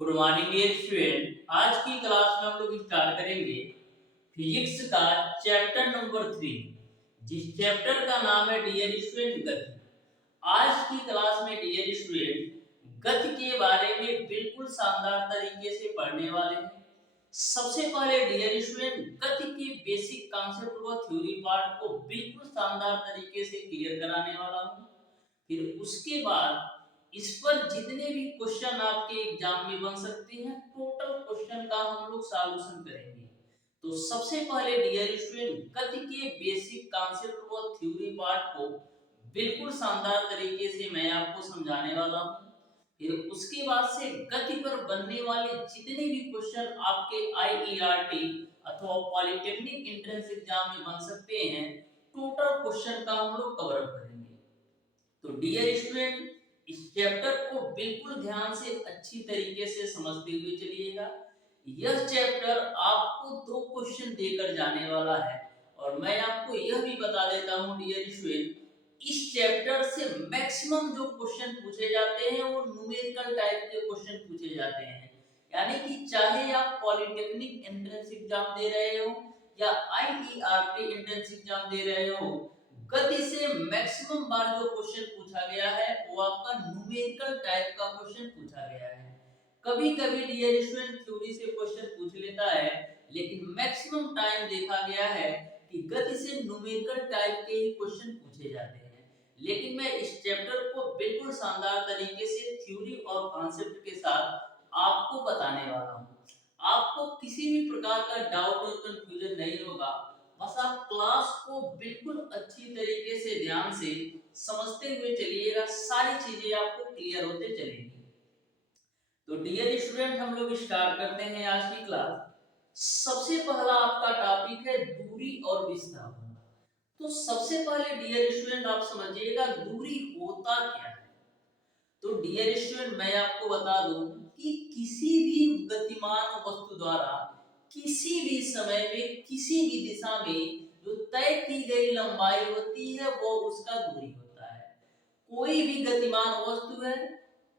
Good morning dear student. आज की class में हम लोग स्टार्ट करेंगे फिजिक्स का चैप्टर नंबर 3, जिस चैप्टर का नाम है डियर स्टूडेंट गति। आज की क्लास में डियर स्टूडेंट गति के बारे में बिल्कुल शानदार तरीके से पढ़ने वाले हैं। सबसे पहले डियर स्टूडेंट गति के बेसिक कॉन्सेप्ट व थ्योरी पार्ट को बिल्कुल शानदार तरीके से क्लियर कराने वाला हूँ। फिर उसके बाद इस पर जितने भी क्वेश्चन आपके एग्जाम में बन सकते हैं, टोटल क्वेश्चन का हम लोग सॉल्यूशन करेंगे। तो सबसे पहले डियर स्टूडेंट गति के बेसिक कॉन्सेप्ट व थ्योरी पार्ट को बिल्कुल शानदार तरीके से मैं आपको समझाने वाला हूँ। फिर उसके बाद से गति पर बनने वाले जितने भी क्वेश्चन आपके आईईआरटी अथवा पॉलिटेक्निक एंट्रेंस एग्जाम में बन सकते हैं, टोटल क्वेश्चन का हम लोग कवर अप करेंगे। तो डियर स्टूडेंट, इस चैप्टर को बिल्कुल ध्यान से अच्छी तरीके से समझते हुए चलिएगा। यह चैप्टर आपको 2 क्वेश्चन देकर जाने वाला है और मैं आपको यह भी बता देता हूं डियर स्टूडेंट, इस चैप्टर से मैक्सिमम जो क्वेश्चन पूछे जाते हैं वो न्यूमेरिकल टाइप के क्वेश्चन पूछे जाते हैं। यानी कि चाहे आप पॉलिटेक्निक एंट्रेंस एग्जाम दे रहे हो या आईईआरटी एंट्रेंस एग्जाम दे रहे हो, गति से मैक्सिमम बार जो क्वेश्चन पूछा गया है वो आपका न्यूमेरिकल टाइप का क्वेश्चन पूछा गया है। कभी कभी डियर स्टूडेंट थ्योरी से क्वेश्चन पूछ लेता है, लेकिन मैक्सिमम टाइम देखा गया है कि गति से न्यूमेरिकल टाइप के ही क्वेश्चन पूछे जाते हैं। लेकिन मैं इस चैप्टर को बिल्कुल शानदार तरीके से थ्योरी और कॉन्सेप्ट के साथ आपको बताने वाला हूँ। आपको किसी भी प्रकार का डाउट और कंफ्यूजन नहीं होगा। बस आप क्लास को बिल्कुल अच्छी तरीके से ध्यान से समझते हुए चलिएगा, सारी चीजें आपको क्लियर होते चलेंगी। तो डियर स्टूडेंट, हम लोग स्टार्ट करते हैं आज की क्लास। सबसे पहला आपका टॉपिक है दूरी और विस्थापन। तो सबसे पहले डियर स्टूडेंट आप समझिएगा दूरी होता क्या है। तो डियर स्टूडेंट, मैं आपको बता दूं कि किसी भी गतिमान वस्तु द्वारा किसी भी समय में किसी भी दिशा में जो तय की गई लंबाई होती है वो उसका दूरी होता है। कोई भी गतिमान वस्तु है,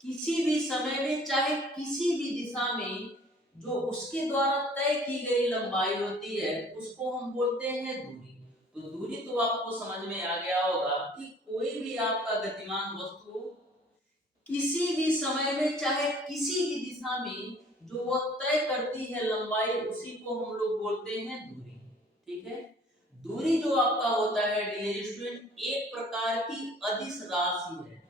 किसी भी समय में चाहे किसी भी दिशा में जो उसके द्वारा तय की गई लंबाई होती है उसको हम बोलते हैं दूरी। तो दूरी तो आपको समझ में आ गया होगा कि कोई भी आपका गतिमान वस्तु किसी भी समय में चाहे किसी भी दिशा में जो वह तय करती है लंबाई, उसी को हम लोग बोलते हैं दूरी। ठीक है। दूरी जो आपका होता है डियर स्टूडेंट, एक प्रकार की अदिश राशि है।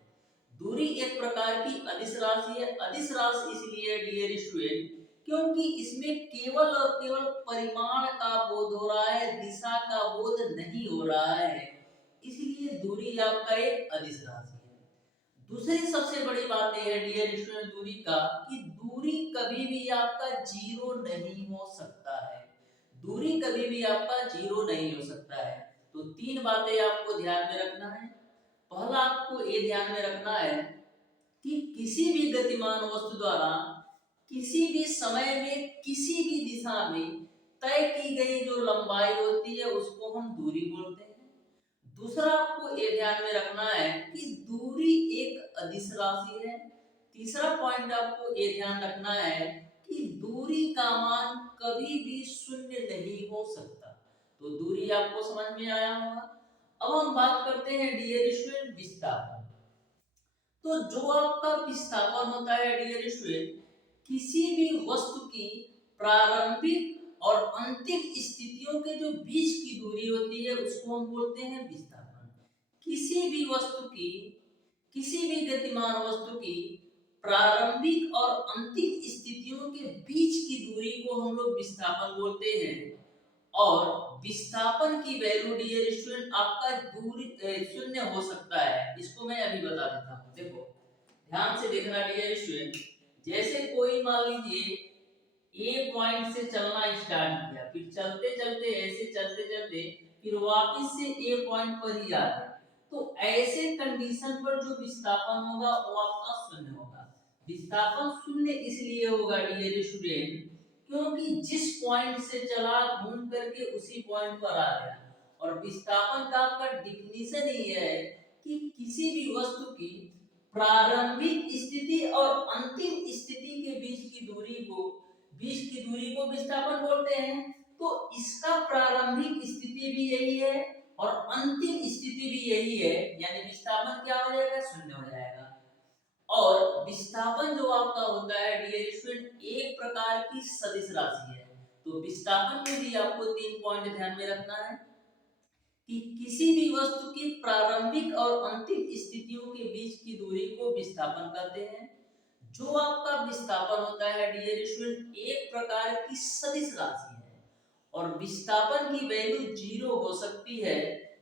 दूरी एक प्रकार की अदिश राशि है। अदिश राशि इसलिए डियर स्टूडेंट क्योंकि इसमें केवल और केवल परिमाण का बोध हो रहा है, दिशा का बोध नहीं हो रहा है, इसलिए दूरी आपका एक अदिश राशि है। दूसरी सबसे बड़ी बात यह है डियर स्टूडेंट दूरी का, कि दूरी कभी भी आपका जीरो नहीं हो सकता है। दूरी कभी भी आपका जीरो नहीं हो सकता है। तो 3 बातें आपको ध्यान में रखना है। पहला आपको ये ध्यान में रखना है कि किसी भी गतिमान वस्तु द्वारा किसी भी समय में किसी भी दिशा में तय की गई जो लंबाई होती है उसको हम दूरी बोलते हैं। दूसरा आपको ये ध्यान में रखना है कि दूरी एक अदिश राशि है। तीसरा पॉइंट आपको ये ध्यान रखना है कि दूरी का मान कभी भी शून्य नहीं हो सकता। तो दूरी आपको समझ में आया होगा। अब हम बात करते हैं डियर स्टूडेंट विस्थापन। तो जो आपका विस्थापन होता है डियर स्टूडेंट, किसी भी वस्तु की प्रारंभिक और अंतिम स्थितियों के जो बीच की दूरी होती है उसको हम बोलते हैं विस्थापन। किसी भी वस्तु की, किसी भी गतिमान वस्तु की प्रारंभिक और अंतिम स्थितियों के बीच की दूरी को हम लोग विस्थापन बोलते हैं। और विस्थापन की वैल्यू डियर स्टूडेंट आपका दूरी शून्य हो सकता है। इसको मैं अभी बता देता हूँ। देखो ध्यान से देखना डियर स्टूडेंट, जैसे कोई मान लीजिए ए पॉइंट से चलना स्टार्ट किया, फिर चलते चलते ऐसे चलते चलते फिर वापस से ए पॉइंट पर ही आ गया, तो ऐसे कंडीशन पर जो विस्थापन होगा वो आपका शून्य होगा। विस्थापन शून्य इसलिए होगा डियर स्टूडेंट क्योंकि जिस पॉइंट से चला घूम करके उसी पॉइंट पर आ गया। और विस्थापन का आपका डिफिनीशन ही है कि किसी भी वस्तु की प्रारंभिक स्थिति और अंतिम स्थिति के बीच की दूरी को विस्थापन बोलते हैं। तो इसका प्रारंभिक स्थिति भी यही है और अंतिम स्थिति भी यही है, यानी विस्थापन क्या हो जाएगा, शून्य हो जाएगा। और विस्थापन जो आपका होता है डियर स्टूडेंट, एक प्रकार की सदिश राशि है। तो विस्थापन में भी आपको 3 पॉइंट ध्यान में रखना है कि किसी भी वस्तु की प्रारंभिक और अंतिम स्थितियों के बीच की दूरी को विस्थापन कहते हैं। जो आपका विस्थापन होता है डियर स्टूडेंट, एक प्रकार की सदिश राशि है और विस्थापन की वैल्यू 0 हो सकती है,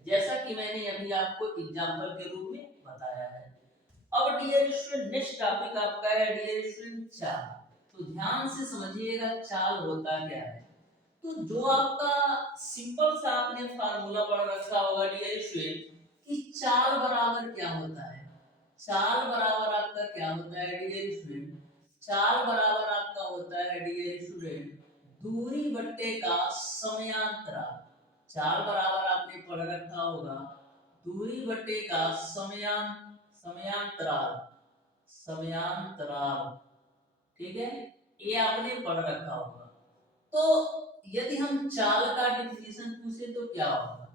जैसा कि मैंने अभी आपको एग्जांपल के रूप में बताया है। अब डियर स्टूडेंट नेक्स्ट टॉपिक आपका है डियर स्टूडेंट चाल। तो ध्यान से समझिएगा चाल होता क्या है। तो जो आपका सिंपल सा आपने फार्मूला पढ़ रखा होगा डियर स्टूडेंट कि चाल बराबर क्या होता है। चाल बराबर आपका क्या होता है डियर स्टूडेंट, चाल बराबर आपका होता है डियर स्टूडेंट दूरी बट्टे का समयांतराल। चाल बराबर आपने पढ़ रखा होगा दूरी बट्टे का समयांतराल, समयांतराल, ठीक है, ये आपने पढ़ रखा होगा। तो यदि हम चाल का डिफिनेशन पूछे तो क्या होगा,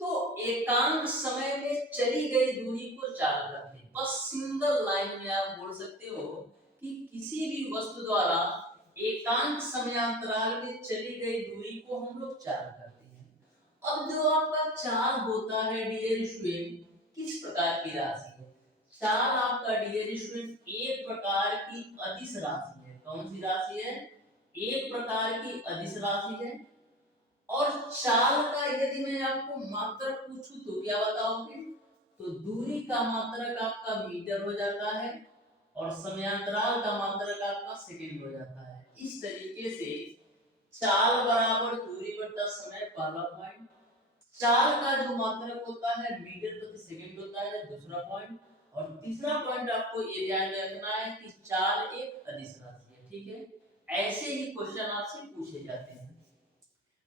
तो एकांक समय में चली गई दूरी को चाल कहते हैं। बस सिंगल लाइन में आप बोल सकते हो कि किसी भी वस्तु द्वारा एकांक समयांतराल में चली गई दूरी को हम लोग चाल कहते हैं। अब जो आपका चाल होता है डियर स्टूडेंट किस प्रकार की राशि है, चाल आपका डियर स्टूडेंट एक प्रकार की अदिश राशि है। कौन सी राशि है, एक प्रकार की अदिश राशि है। और चाल का यदि मैं आपको मात्रक पूछूं तो क्या बताओगे, तो दूरी का मात्रक आपका मीटर हो जाता है और समयांतराल का मात्रक आपका सेकंड हो जाता है। इस तरीके से चाल बराबर दूरी बटा समय पहला पॉइंट, चाल का जो मात्रक होता है मीटर प्रति सेकंड होता है दूसरा पॉइंट, और तीसरा पॉइंट आपको ये ध्यान रखना है कि चाल एक अदिश राशि है। ठीक है, ऐसे ही क्वेश्चन आपसे पूछे जाते हैं।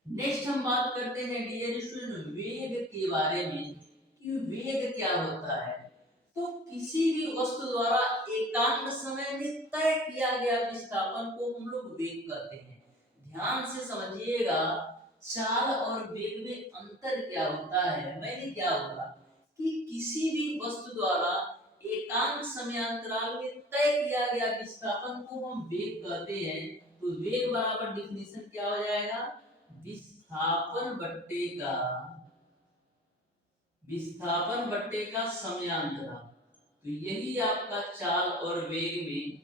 नेक्स्ट हम बात करते हैं डियर स्टूडेंट वेग के बारे में कि वेग क्या होता है। तो किसी भी वस्तु द्वारा एकांक समय में तय किया गया विस्थापन को हम लोग वेग कहते हैं। ध्यान से समझिएगा चाल और वेग में अंतर क्या होता है। मैंने क्या बोला कि किसी भी वस्तु द्वारा एकांक समयांतराल में तय किया गया विस्थापन को हम वेग कहते हैं। तो वेग बराबर डिफिनेशन क्या हो जाएगा, विस्थापन बट्टे का समयांतराल। तो यही आपका चाल और वेग में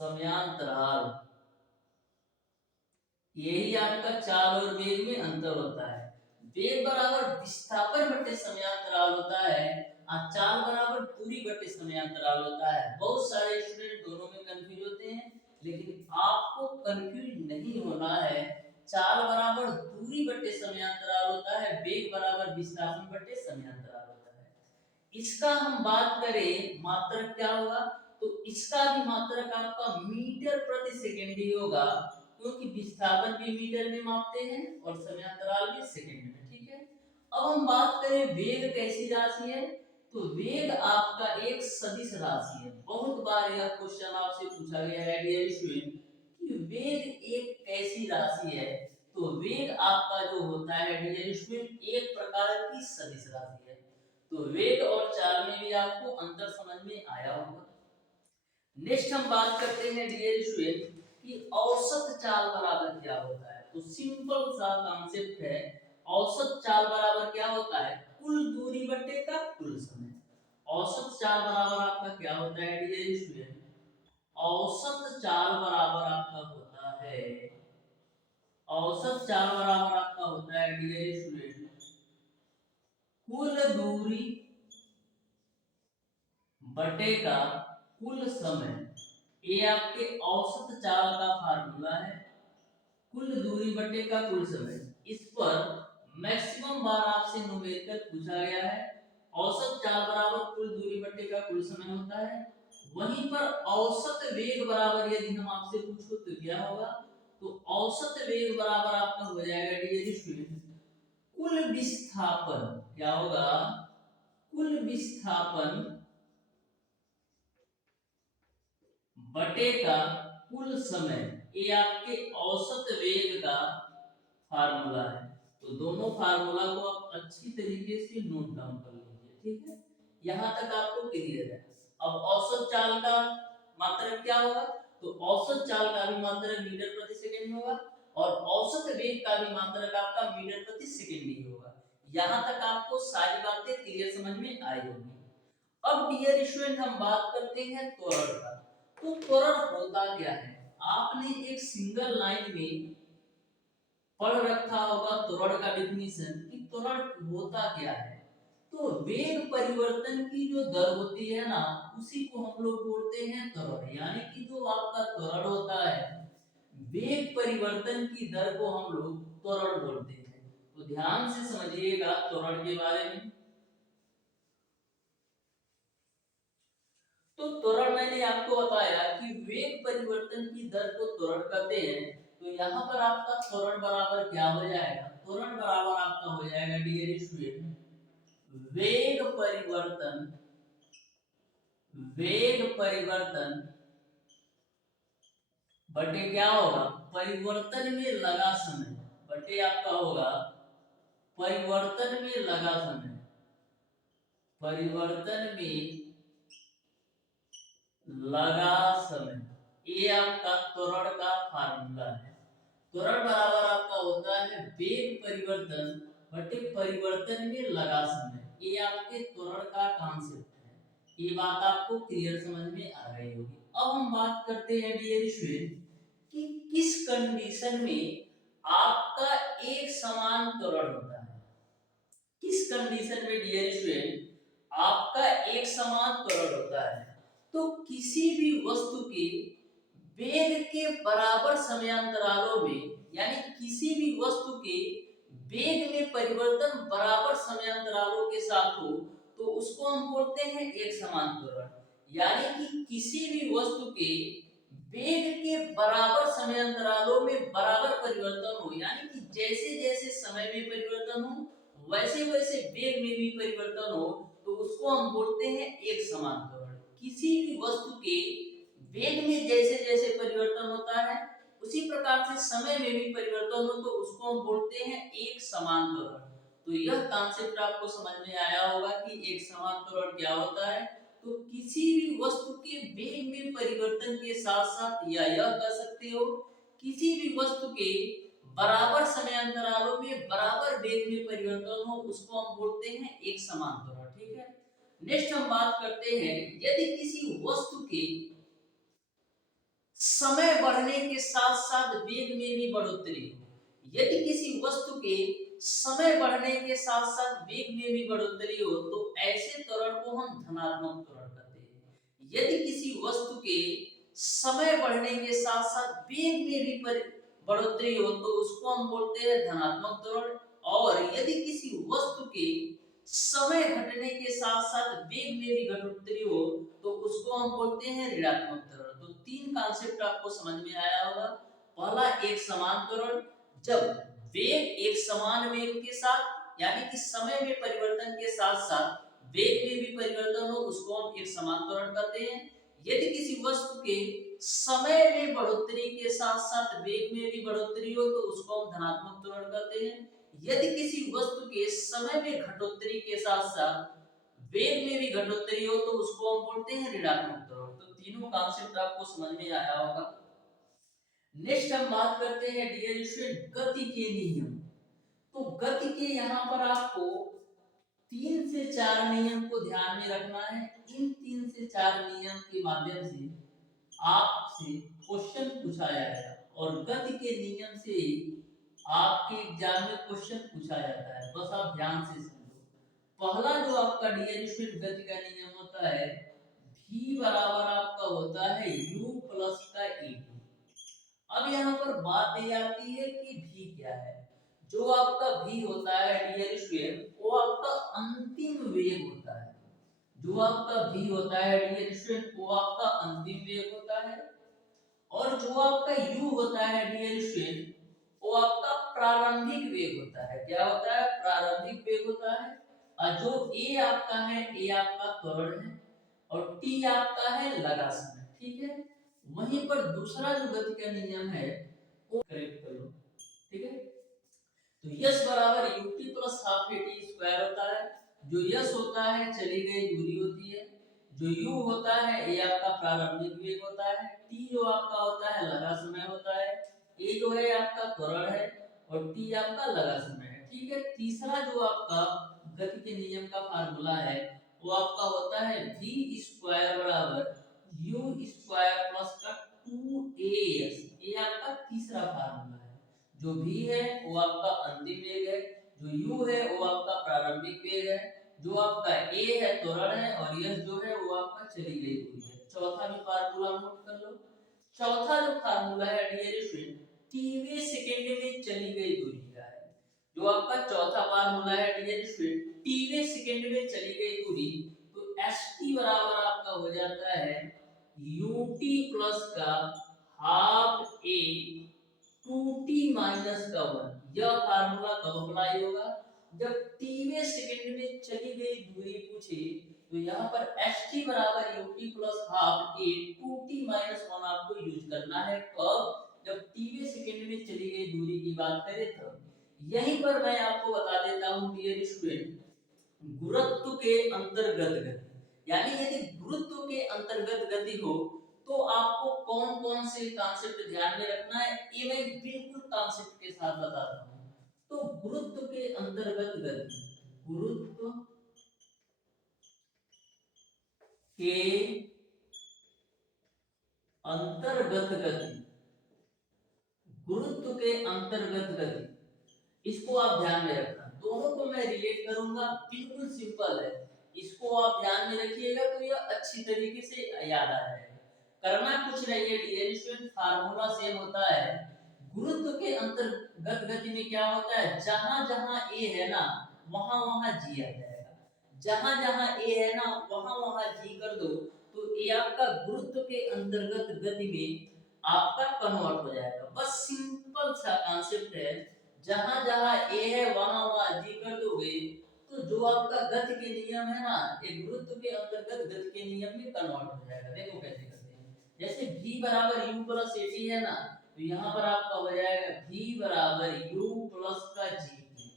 समयांतराल, यही आपका चाल और वेग में अंतर होता है। वेग बराबर विस्थापन बट्टे समयांतराल होता है और चाल बराबर दूरी बट्टे समयांतराल होता है। बहुत सारे स्टूडेंट दोनों में कंफ्यूज होते हैं, लेकिन आपको कंफ्यूज नहीं होना है। चाल बराबर दूरी बट्टे समयांतराल होता है, वेग बराबर विस्थापन बट्टे समयांतराल होता है। इसका हम बात करें मात्रक क्या होगा, तो इसका भी मात्रक आपका मीटर प्रति सेकंड ही होगा, क्योंकि विस्थापन भी मीटर में मापते हैं और समयांतराल भी सेकंड में। ठीक है, अब हम बात करें वेग कैसी राशि है। तो वेग आपका एक सदिश राशि है। बहुत बार यह क्वेश्चन आपसे पूछा गया है डियर स्टूडेंट कि वेग एक कैसी राशि है। तो वेग आपका जो होता है डियर स्टूडेंट एक प्रकार की सदिश राशि है। तो वेग और चाल में भी आपको अंतर समझ में आया होगा। नेक्स्ट हम बात करते हैं डियर स्टूडेंट कि औसत चाल बराबर क्या होता है। तो सिंपल सा कॉन्सेप्ट है, औसत चाल बराबर क्या होता है, कुल दूरी बट्टे का कुल समय। औसत चाल बराबर आपका क्या होता है डियर स्टूडेंट, औसत चाल बराबर आपका होता है, औसत चाल बराबर आपका होता है डियर स्टूडेंट कुल दूरी बटे का कुल समय। ये आपके औसत चाल का फार्मूला है, कुल दूरी बटे का कुल समय। इस पर मैक्सिमम बार आपसे न्यूमेरिकल पूछा गया है। औसत चाल बराबर कुल दूरी बटे का कुल समय होता है। वहीं पर औसत वेग बराबर यदि हम आपसे पूछो तो क्या होगा, तो औसत वेग बराबर आपका हो जाएगा डियर स्टूडेंट कुल विस्थापन। क्या होगा, कुल विस्थापन बटे का कुल समय, ये आपके औसत वेग का फार्मूला है। तो दोनों फार्मूला को आप अच्छी तरीके से नोट डाउन कर लीजिए, ठीक है। यहां तक आपको क्लियर है। अब औसत चाल का मात्रक क्या होगा? तो औसत चाल का भी मात्रक मीटर प्रति सेकंड होगा और औसत वेग का भी मात्रक आपका मीटर प्रति सेकंड ही होगा। यहां तक आपको सारी बातें क्लियर समझ में आई होगी। अब डियर स्टूडेंट हम बात करते हैं त्वरण का। तो त्वरण होता क्या है? आपने एक सिंगल लाइन में पढ़ रखा होगा त्वरण का डेफिनेशन कि त्वरण होता क्या है। तो वेग परिवर्तन की जो दर होती है ना, उसी को हम लोग बोलते हैं त्वरण। यानी कि जो आपका त्वरण होता है, वेग परिवर्तन की दर को हम लोग त्वरण बोलते हैं। तो ध्यान से समझिएगा त्वरण के बारे में। तो त्वरण मैंने आपको बताया कि वेग परिवर्तन की दर को त्वरण कहते हैं। तो यहाँ पर आपका त्वरण बराबर क्या हो जाएगा? त्वरण बराबर आपका हो जाएगा डियर स्टूडेंट, वेग परिवर्तन, वेग परिवर्तन बटे क्या होगा? परिवर्तन में लगा समय, बटे आपका होगा परिवर्तन में लगा समय, परिवर्तन में लगा समय। ये आपका त्वरण का फार्मूला है। त्वरण बराबर आपका होता है वेग परिवर्तन बटे परिवर्तन में लगा समय। ये आपके त्वरण का कॉन्सेप्ट है। ये बात आपको क्लियर समझ में आ गई होगी। अब हम बात करते हैं डियर स्टूडेंट कि किस कंडीशन में आपका एक समान त्वरण होता है। किस कंडीशन में डियर स्टूडेंट आपका एक समान त्वरण होता है? तो किसी भी वस्तु के वेग के बराबर समयांतरालों में, यानी किसी भी वस्तु के वेग में परिवर्तन बराबर समयांतरालों के साथ हो, तो उसको हम बोलते हैं एक समान त्वरण। यानी कि किसी भी वस्तु के वेग के बराबर समयांतरालों में बराबर परिवर्तन हो, यानी कि जैसे जैसे समय में परिवर्तन हो वैसे वैसे वेग में भी परिवर्तन हो, तो उसको हम बोलते हैं एक समान त्वरण। किसी भी वस्तु के वेग में जैसे जैसे परिवर्तन होता है, उसी प्रकार से समय में भी परिवर्तन हो, तो उसको हम बोलते हैं एक समान त्वरण। तो यह कॉन्सेप्ट आपको समझ में आया होगा कि एक समान त्वरण क्या होता है। तो किसी भी वस्तु के वेग में परिवर्तन के साथ साथ, या यह कह सकते हो किसी भी वस्तु के बराबर समयांतरालों में बराबर वेग में परिवर्तन हो, उसको हम बोलते हैं एक समान त्वरण, ठीक है। नेक्स्ट हम बात करते हैं, यदि किसी वस्तु के समय बढ़ने के साथ साथ वेग में भी बढ़ोतरी हो, यदि किसी वस्तु के समय बढ़ने के साथ साथ वेग में भी बढ़ोतरी हो, तो ऐसे त्वरण को हम धनात्मक त्वरण कहते हैं। यदि किसी वस्तु के समय बढ़ने के साथ साथ वेग में भी बढ़ोतरी हो, तो उसको हम बोलते हैं धनात्मक त्वरण। और यदि किसी वस्तु के समय घटने के साथ साथ वेग में भी घटोत्तरी हो, तो उसको हम बोलते हैं ऋणात्मक त्वरण। तो तीन कॉन्सेप्ट आपको समझ में आया होगा। पहला एक समान त्वरण, जब वेग एक समान वेग के साथ, यानी कि समय में परिवर्तन के साथ साथ वेग में भी परिवर्तन हो, उसको हम एक समान त्वरण कहते हैं। यदि किसी वस्तु के समय में बढ़ोतरी के साथ साथ वेग में भी बढ़ोतरी हो, तो उसको हम धनात्मक त्वरण कहते हैं। यदि किसी वस्तु के समय में घटोत्तरी के साथ साथ वेग में भी घटोत्तरी हो, तो उसको हम बोलते हैं ऋणात्मक त्वरण। तो तीनों कॉन्सेप्ट आपको समझ में आया होगा। नेक्स्ट हम बात करते हैं डियर स्टूडेंट गति के नियम। तो गति के यहाँ पर आपको 3 से 4 नियम को ध्यान में रखना है। इन 3 से 4 नियम के माध्यम से आपसे क्वेश्चन पूछा जाएगा और गति के नियम से आपके एग्जाम में क्वेश्चन पूछा जाता है। बस आप ध्यान से समझो। पहला जो आपका डियर स्टूडेंट गति का नियम होता है, v बराबर आपका होता है u प्लस का e। अब यहाँ पर बात ये आती है कि v क्या है। जो आपका v होता है डियर स्टूडेंट, वो आपका अंतिम वेग होता है। जो आपका v होता है डियर स्टूडेंट, वो आपका अंतिम वेग होता है। और जो आपका u होता है डियर स्टूडेंट, वो आपका प्रारंभिक वेग होता है। क्या होता है? प्रारंभिक वेग होता है। और जो a आपका है, a आपका त्वरण है और t आपका है लगा समय, ठीक है। वहीं पर दूसरा जो गति का नियम है वो करेक्ट कर लो। ठीक है, तो यस बराबर UT plus half A T square होता है। जो यस होता है चली गई दूरी होती है, जो यू होता है ये आपका प्रारंभिक वेग होता है, टी जो आपका होता है लगा समय होता है, ए जो है आपका त्वरण है और टी आपका लगा समय है। ठीक है, तीसरा जो आपका गति के नियम का फार्मूला है वो आपका होता है v स्क्वायर बराबर यू स्क्वायर प्लस का 2as। ये आपका तीसरा फार्मूला है। जो v है वो आपका अंतिम वेग है, जो u है वो आपका प्रारंभिक वेग है, जो आपका a है त्वरण है और s जो है वो आपका चली गई दूरी है। चौथा भी फार्मूला नोट कर लो। चौथा जो फार्मूला है डियर स्टूडेंट टीवी सेकंड में चली गई दूरी का है। जो आपका चौथा फार्मूला है डियर स्टूडेंट टीवी सेकंड में चली गई दूरी, तो st बराबर आपका हो जाता है ut प्लस का हाफ a 2t माइनस का 1। यह फार्मूला कब अप्लाई होगा? जब tवें सेकंड में चली गई दूरी पूछे तो यहाँ पर st बराबर ut plus half a 2t minus 1 आपको यूज करना है। कब? जब tवें सेकंड में चली गई दूरी की बात करें तब। यहीं पर मैं आपको बता देता हूँ डियर स्टूडेंट, गुरुत्व के अंतर्गत गति, यानी यदि गुरुत्व के अंतर्गत गति हो तो आपको कौन कौन से कॉन्सेप्ट ध्यान में रखना है ये मैं बिल्कुल कॉन्सेप्ट के साथ बताता हूँ। तो गुरुत्व के अंतर्गत गति, गुरुत्व के अंतर्गत गति, गुरुत्व के अंतर्गत गति, इसको आप ध्यान में रखना। दोनों को मैं रिलेट करूंगा, बिल्कुल सिंपल है, इसको आप ध्यान में रखिएगा तो यह अच्छी तरीके से याद आ जाएगा। करना कुछ नहीं है डियर स्टूडेंट, फार्मूला सेम होता है। गुरुत्व के अंतर्गत गति में क्या होता है, जहां जहां ए है ना वहां वहां जी आ जाएगा। जहां जहां ए है ना वहां वहां जी कर दो तो ये आपका गुरुत्व के अंतर्गत गति में आपका कन्वर्ट हो जाएगा। बस सिंपल सा कॉन्सेप्ट है, जहां जहां ए है वहां वहां जी कर दोगे तो जो आपका गति के नियम है ना एक गुरुत्व के अंतर्गत गति के नियम में कन्वर्ट हो जाएगा। देखो कैसे करते हैं, जैसे v बराबर u प्लस at है ना, तो यहाँ पर आपका हो जाएगा v बराबर u प्लस का gt।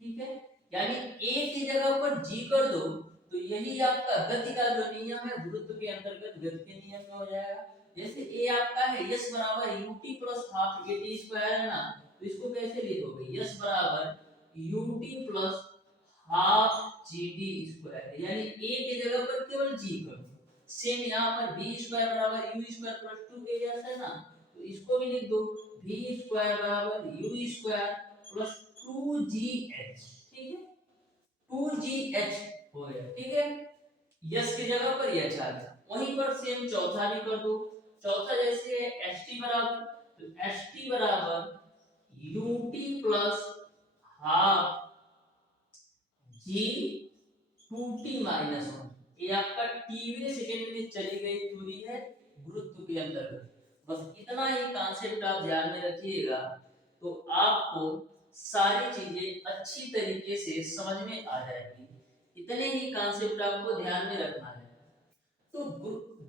ठीक है, यानी a की जगह पर g कर दो तो यही आपका गति का जो नियम है गुरुत्व के अंतर्गत गति के नियम में हो जाएगा। जैसे a आपका है s बराबर ut plus half at square है ना, तो इसको कैसे लिखोगे, s बराबर ut plus half gt square, यानी a की जगह पर केवल g कर दो। सेम यहाँ पर v स्क्वायर बराबर u स्क्वायर प्लस 2as है ना, तो इसको भी लिख दो v स्क्वायर बराबर u स्क्वायर प्लस 2gh। ठीक है, 2gh हो गया। ठीक है, यस की जगह पर h आ गया। वहीं पर सेम चौथा भी कर दो। चौथा जैसे है st बराबर, तो st बराबर ut plus half g 2t minus 1। ये आपका टीवें सेकंड में चली गई दूरी है गुरुत्व के अंतर्गत। बस इतना ही कॉन्सेप्ट आप ध्यान में रखिएगा तो आपको सारी चीजें अच्छी तरीके से समझ में आ जाएगी। इतने ही कॉन्सेप्ट आपको ध्यान में रखना है। तो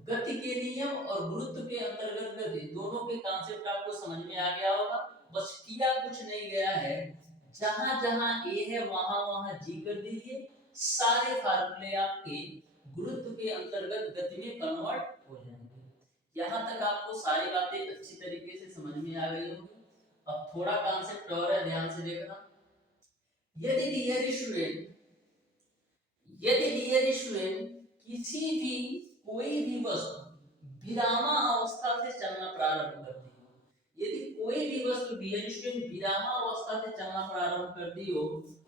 गति के नियम और गुरुत्व के अंतर्गत गति दोनों के कॉन्सेप्ट आपको समझ में आ गया होगा। बस किया कुछ नहीं गया है, जहां जहां ए है वहां वहां जी कर दीजिए, सारे फार्मूले आपके गुरुत्व के अंतर्गत गति में कन्वर्ट हो जाएंगे। यहाँ तक आपको सारी बातें अच्छी तरीके से समझ में आ गई होगी। अब थोड़ा कॉन्सेप्ट और है, ध्यान से देखना। यदि डियर स्टूडेंट, यदि डियर स्टूडेंट किसी भी कोई भी वस्तु विरामावस्था से चलना प्रारंभ करती हो, यदि कोई भी वस्तु डियर स्टूडेंट विरामावस्था से चलना प्रारंभ करती हो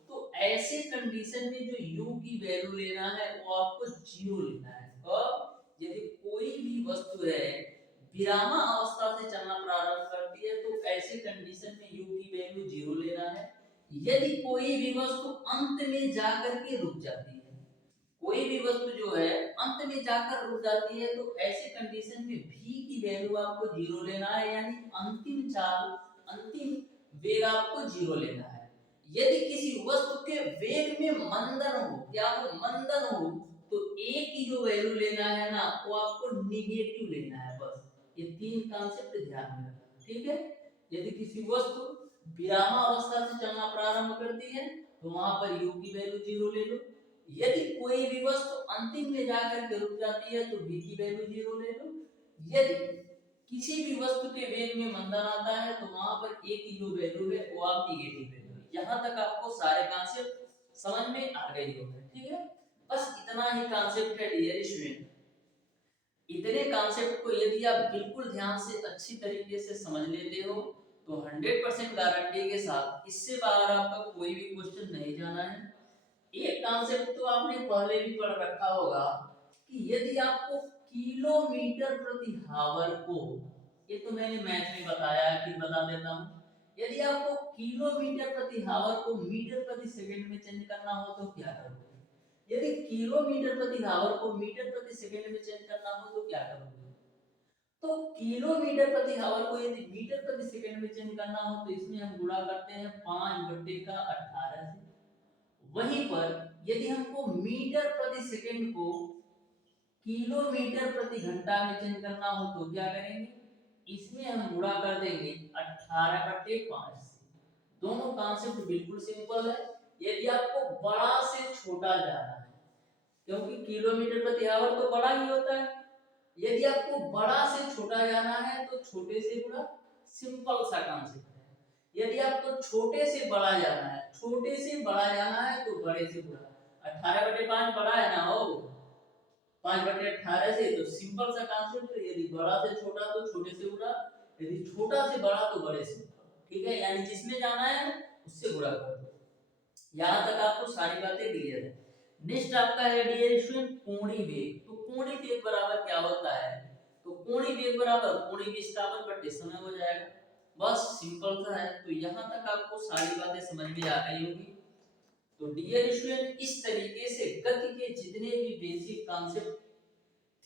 तो ऐसे कंडीशन में जो u की वैल्यू लेना है वो आपको 0 लेना है। कब? यदि कोई भी वस्तु है विरामावस्था से चलना प्रारंभ करती है तो ऐसे कंडीशन में u की वैल्यू 0 लेना है। यदि कोई भी वस्तु अंत में जाकर के रुक जाती है, कोई भी वस्तु जो है अंत में जाकर रुक जाती है तो ऐसे कंडीशन में v की वैल्यू आपको 0 लेना है, यानी अंतिम चाल अंतिम वेग आपको 0 लेना है। यदि किसी वस्तु के वेग में मंदन हो, क्या हो, मंदन हो, तो a की जो वैल्यू लेना है ना वो आपको नेगेटिव लेना है। बस ये तीन कॉन्सेप्ट ध्यान में रखना, ठीक है। यदि किसी वस्तु विरामावस्था से चलना प्रारंभ करती है तो वहां पर u की वैल्यू 0 ले लो। यदि कोई भी वस्तु अंतिम में जाकर के रुक जाती है तो v की वैल्यू 0 ले लो। यदि किसी भी वस्तु के वेग में मंदन आता है तो वहां पर a की जो वैल्यू है वो आप नेगेटिव वैल्यू है। यहाँ तक आपको सारे कॉन्सेप्ट समझ में आ गए होंगे, ठीक है। बस इतना ही कॉन्सेप्ट है डियर स्टूडेंट। इतने कॉन्सेप्ट को यदि आप बिल्कुल ध्यान से अच्छी तरीके से समझ लेते हो तो 100% गारंटी के साथ इससे बाहर आपका कोई भी क्वेश्चन नहीं जाना है। एक कॉन्सेप्ट तो आपने पहले भी पढ़ रखा होगा कि यदि आपको किलोमीटर प्रति हावर को, ये तो मैंने मैथ में बताया है, फिर बता देता हूँ। यदि आपको किलोमीटर प्रति हावर को मीटर प्रति सेकंड में चेंज करना हो तो क्या करोगे? यदि किलोमीटर प्रति हावर को मीटर प्रति सेकंड में चेंज करना हो तो क्या करोगे? तो किलोमीटर प्रति हावर को यदि मीटर प्रति सेकंड में चेंज करना हो तो इसमें हम गुणा करते हैं 5/18 से। वहीं पर यदि हमको मीटर प्रति सेकंड को किलोमीटर प्रति घंटा में चेंज करना हो तो क्या करेंगे? इसमें हम गुणा कर देंगे 18/5 से। दोनों कॉन्सेप्ट बिल्कुल सिंपल है। यदि आपको बड़ा से छोटा जाना है, क्योंकि किलोमीटर प्रति आवर तो बड़ा ही होता है, यदि आपको बड़ा से छोटा जाना है तो छोटे से गुणा, सिंपल सा कॉन्सेप्ट है। यदि आपको छोटे से बड़ा जाना है, छोटे से बड़ा जाना है तो बड़े से गुणा। 18/5 बड़ा है ना, हो 5/18 से, तो सिंपल सा कॉन्सेप्ट है। यदि बड़ा से छोटा तो छोटे से गुणा, यदि छोटा से बड़ा तो बड़े से, ठीक है। यानी जिसमें जाना है उससे गुणा कर दो। यहाँ तक आपको सारी बातें क्लियर है। नेक्स्ट आपका है डियर स्टूडेंट कोणीय वेग। तो कोणीय वेग बराबर क्या होता है? तो कोणीय वेग बराबर कोणीय विस्थापन बटे समय हो जाएगा। बस सिंपल सा है। तो यहाँ तक आपको सारी बातें समझ में आ गई होगी। तो डियर स्टूडेंट इस तरीके से गति के जितने भी बेसिक कॉन्सेप्ट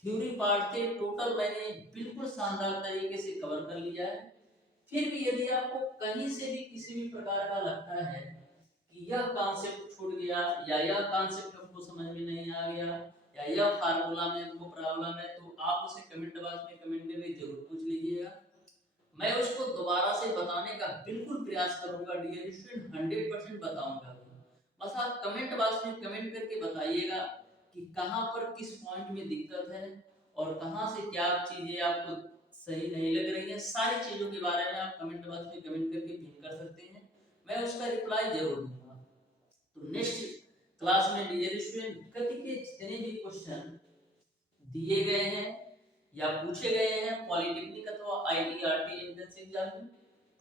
थ्योरी पार्ट थे टोटल मैंने बिल्कुल शानदार तरीके से कवर कर लिया है। फिर भी यदि आपको कहीं से भी किसी भी प्रकार का लगता है कि यह कॉन्सेप्ट छूट गया या यह कॉन्सेप्ट हमको समझ में नहीं आ गया या यह फार्मूला में हमको प्रॉब्लम है तो आप उसे कमेंट बॉक्स में कमेंट करके जरूर पूछ लीजिएगा। मैं उसको दोबारा से बताने का बिल्कुल प्रयास करूंगा डियर स्टूडेंट, 100% बताऊंगा। बस आप कमेंट बॉक्स में कमेंट करके बताइएगा कि कहाँ पर किस पॉइंट में दिक्कत है और कहाँ से क्या चीजें आपको सही नहीं लग रही है। सारी चीजों के बारे में आप कमेंट बॉक्स में कमेंट करके पिन कर सकते हैं, मैं उसका रिप्लाई जरूर दूंगा। तो नेक्स्ट क्लास में डियर स्टूडेंट गति के जितने भी क्वेश्चन दिए गए हैं या पूछे गए हैं पॉलिटेक्निक अथवा आईटीआरटी एंट्रेंस एग्जाम में,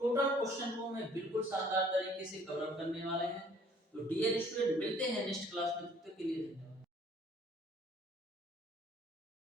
टोटल क्वेश्चन को मैं बिल्कुल शानदार तरीके से कवर करने वाले हैं। तो डियर स्टूडेंट मिलते हैं नेक्स्ट क्लास में, तब तक के लिए धन्यवाद।